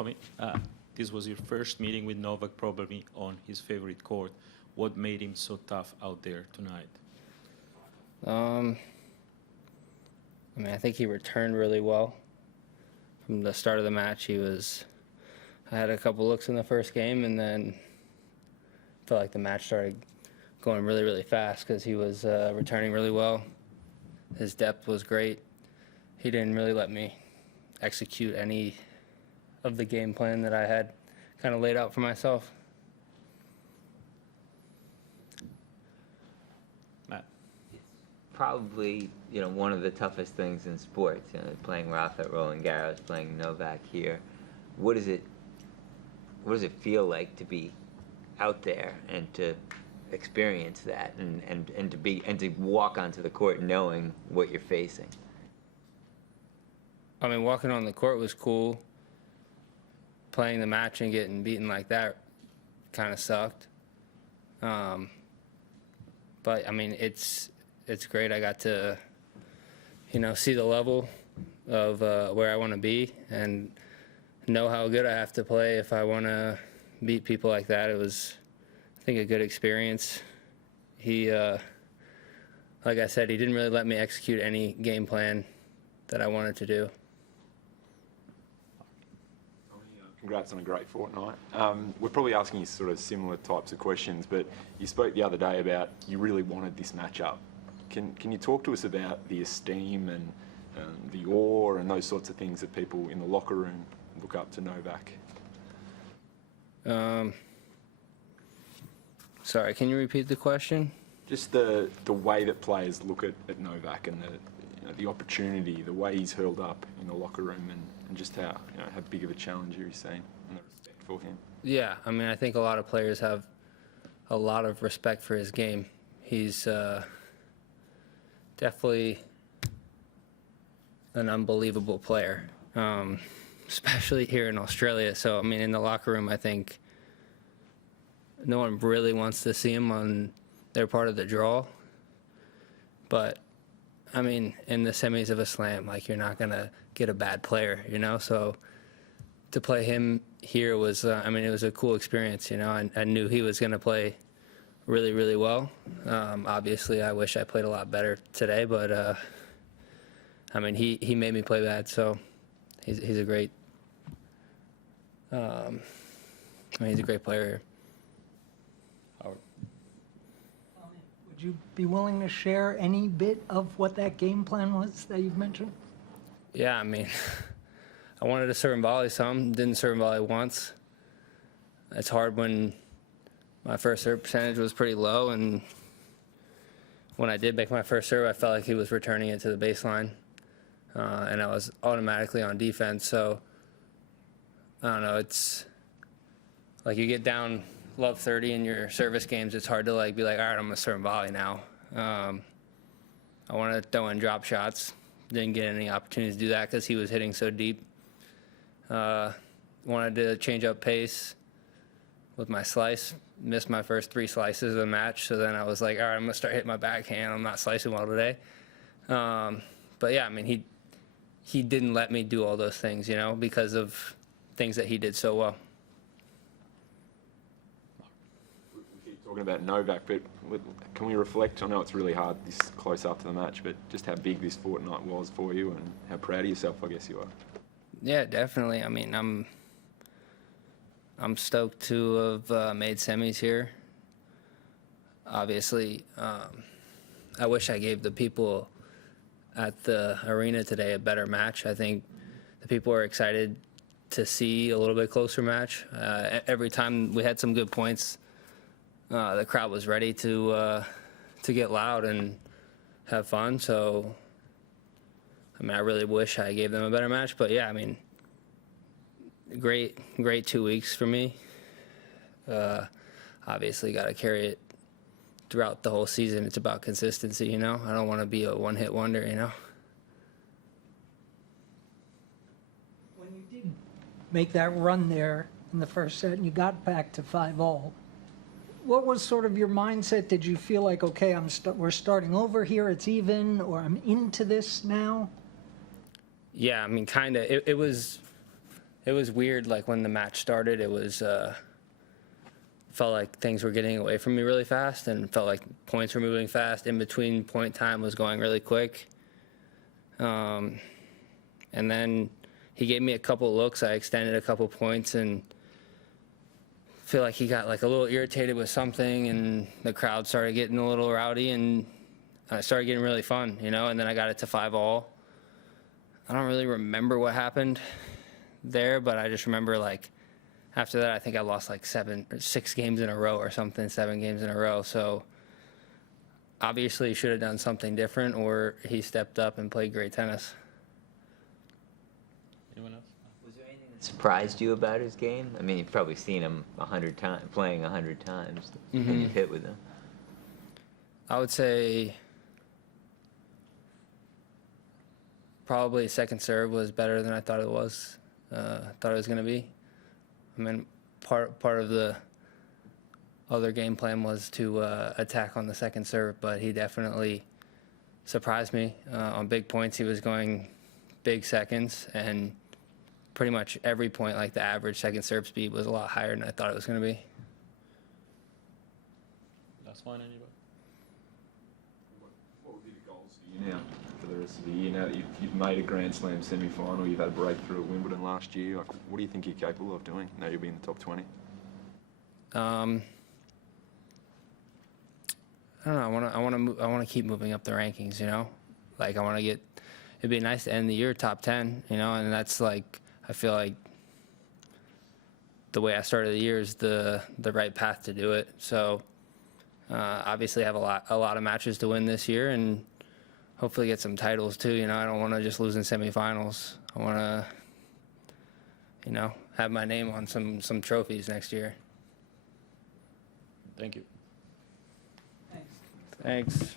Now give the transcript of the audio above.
Tommy, this was your first meeting with Novak, probably on his favorite court. What made him so tough out there tonight? I mean, I think he returned really well. From the start of the match, I had a couple looks in the first game, and then I felt like the match started going really, really fast because he was returning really well. His depth was great. He didn't really let me execute any of the game plan that I had kind of laid out for myself. Matt? It's probably, one of the toughest things in sports, playing Rafa at Roland Garros, playing Novak here. What does it feel like to be out there and to experience that and to walk onto the court knowing what you're facing? I mean, walking on the court was cool. Playing the match and getting beaten like that kind of sucked. But I mean, it's great. I got to, see the level of where I want to be and know how good I have to play if I want to beat people like that. It was, I think, a good experience. He, like I said, he didn't really let me execute any game plan that I wanted to do. Congrats on a great fortnight. We're probably asking you sort of similar types of questions, but you spoke the other day about you really wanted this matchup. Can you talk to us about the esteem and the awe and those sorts of things that people in the locker room look up to Novak? Sorry, can you repeat the question? Just the way that players look at Novak and the opportunity, the way he's hurled up in the locker room, and just how big of a challenger he's seen and the respect for him. Yeah, I mean, I think a lot of players have a lot of respect for his game. He's definitely an unbelievable player, especially here in Australia. So, I mean, in the locker room, I think no one really wants to see him on their part of the draw. But I mean, in the semis of a slam, you're not going to get a bad player, So to play him here was, it was a cool experience, I knew he was going to play really, really well. Obviously, I wish I played a lot better today, but, he made me play bad, so he's a great, he's a great player here. Would you be willing to share any bit of what that game plan was that you've mentioned? Yeah, I mean, I wanted to serve and volley some, didn't serve and volley once. It's hard when my first serve percentage was pretty low, and when I did make my first serve, I felt like he was returning it to the baseline, and I was automatically on defense. So, I don't know, it's like you get down love 30 in your service games, it's hard to be like, all right, I'm going to serve and volley now. I wanted to throw in drop shots. Didn't get any opportunities to do that because he was hitting so deep. Wanted to change up pace with my slice. Missed my first 3 slices of the match, so then I was like, all right, I'm going to start hitting my backhand. I'm not slicing well today. But yeah, I mean, he didn't let me do all those things, because of things that he did so well. Talking about Novak, but can we reflect? I know it's really hard this close after the match, but just how big this fortnight was for you and how proud of yourself, I guess you are. Yeah, definitely. I mean, I'm stoked to have made semis here. Obviously, I wish I gave the people at the arena today a better match. I think the people are excited to see a little bit closer match. Every time we had some good points, the crowd was ready to get loud and have fun. So, I really wish I gave them a better match. But yeah, great 2 weeks for me. Obviously, got to carry it throughout the whole season. It's about consistency, I don't want to be a one-hit wonder, When you did make that run there in the first set and you got back to 5-all, what was sort of your mindset? Did you feel like, okay, we're starting over here, it's even, or I'm into this now? Yeah, kind of. It was it was weird. Like when the match started, it was felt like things were getting away from me really fast, and felt like points were moving fast. In between point time was going really quick. And then he gave me a couple looks. I extended a couple points, and feel like he got like a little irritated with something, and the crowd started getting a little rowdy, and it started getting really fun, you know. And then I got it to 5-all. I don't really remember what happened there, but I just remember like after that, I think I lost like 6 games in a row or something, 7 games in a row. So obviously he should have done something different, or he stepped up and played great tennis. Anyone else? Was there anything that surprised you about his game? I mean, you've probably seen him 100 times, playing 100 times, and you've hit with him. I would say probably second serve was better than I thought it was. Thought it was going to be. I mean, part of the other game plan was to attack on the second serve, but he definitely surprised me. On big points, he was going big seconds, and pretty much every point, like the average second serve speed was a lot higher than I thought it was going to be. Last one, anybody? What would be the goals for you now for the rest of the year? Now that you've made a Grand Slam semi-final, you've had a breakthrough at Wimbledon last year. Like, what do you think you're capable of doing? Now you'll be in the top 20. I don't know. I want to keep moving up the rankings. You know, like I want to get. It'd be nice to end the year top 10. You know, and that's like I feel like the way I started the year is the right path to do it. So obviously, I have a lot of matches to win this year, and hopefully get some titles too. You know, I don't want to just lose in semifinals. I want to, you know, have my name on some trophies next year. Thank you. Thanks.